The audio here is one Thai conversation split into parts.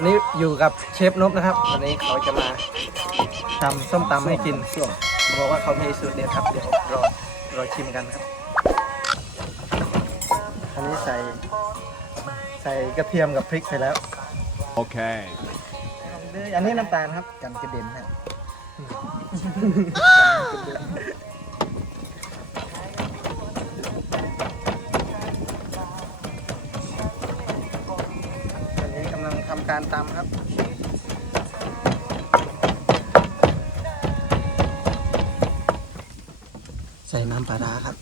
วันนี้อยู่กับเชฟนบนะครับ วันนี้เขาจะมาทำส้มตำให้กินช่วงบอกว่าเขามีสูตรเด็ดครับ เดี๋ยวรอรอชิมกันครับ อันนี้ใส่ใส่กระเทียมกับพริกไปแล้ว Okay. อันนี้น้ำตาลครับ กันกระเด็นฮะอั กำลังทำการตำครับใส่น้ำปลาร้าครับ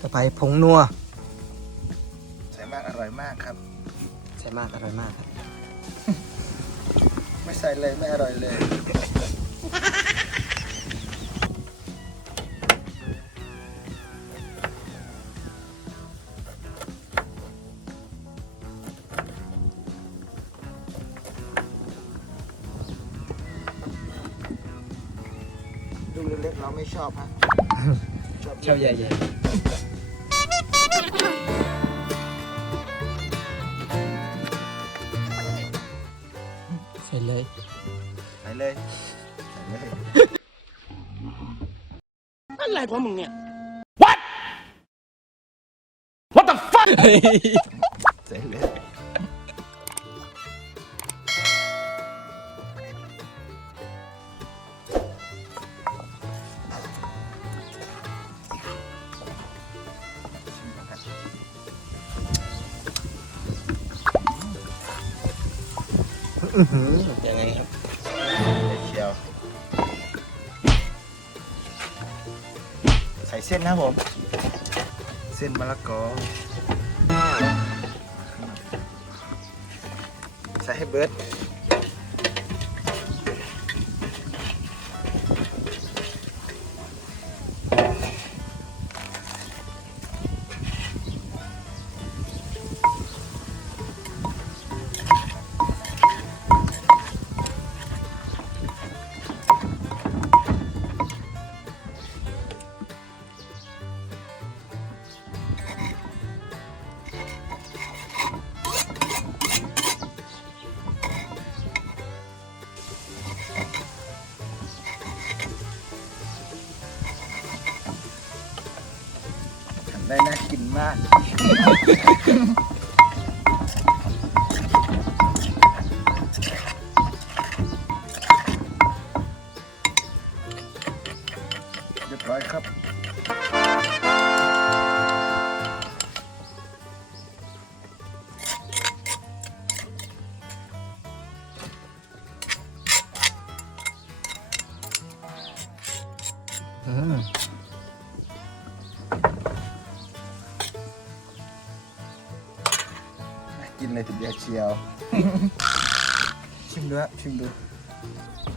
ต่อไปผงนัว ใส่มากอร่อยมากครับ ใส่มากอร่อยมากครับ ไม่ใส่เลยไม่อร่อยเลย เล็กๆเราไม่ชอบฮะชอบเช่าใหญ่ๆใส่เลยใส่เลยใส่เลยอะไรของมึงเนี่ย What What the fuck ยังไงครับเชียว ใส่เส้นนะครับผม เส้นมะละกอ ใส่ให้เบิร์ด ได้น่ากินมาก เรียบร้อยครับ อืม เลยทีเดียวเชียว ชิมดูฮะชิมดู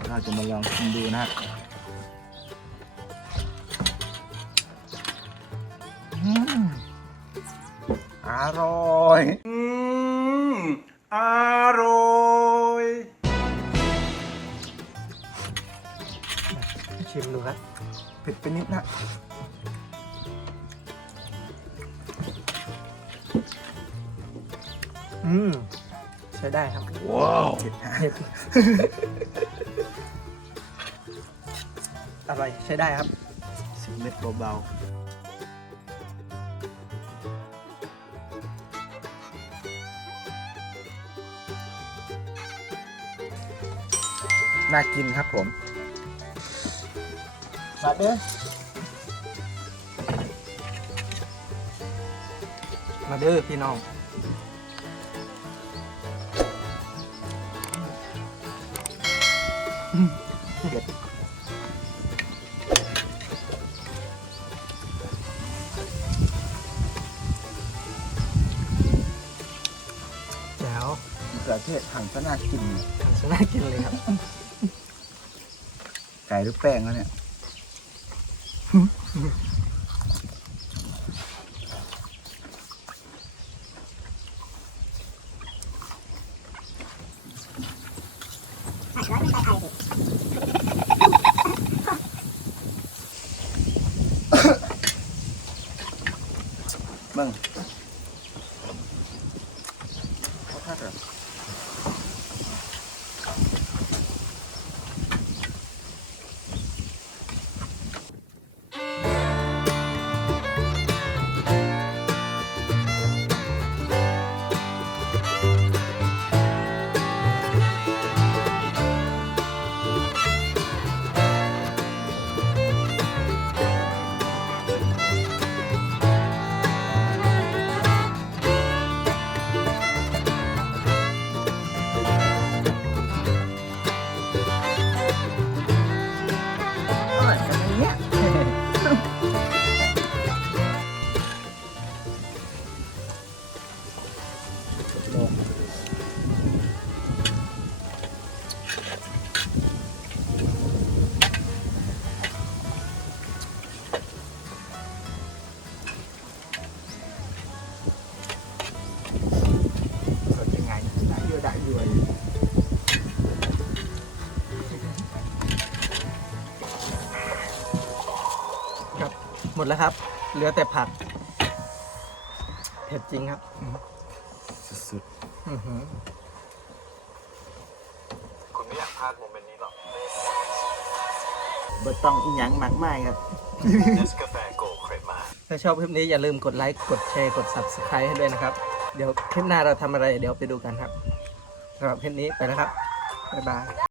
เราจะมาลองชิมดูนะฮะอืมอร่อยอืมอร่อยชิมดูครับเผ็ดไปนิดนะ อืมใช้ได้ครับ ว้าวเผ็ดฮะเผ็ดอร่อยใช้ได้ครับสิบเม็ดเบาๆน่ากินครับผมมาเด้อมาเด้อพี่น้อง เทศถังสนากิน ถังสนากินเลยครับ ไก่หรือแป้งแล้วเนี่ยบิ่ง หมดแล้วครับ เหลือแต่ผัก เผ็ดจริงครับ สุดอื้อหือๆบ่ต้องอีหยังมากมายครับถ้าชอบคลิปนี้อย่าลืมกดไลค์กดแชร์กด subscribe ให้ด้วยนะครับ เดี๋ยวคลิปหน้าเราทำอะไร เดี๋ยวไปดูกันครับสำหรับคลิปนี้ไปแล้วครับ บ๊ายบาย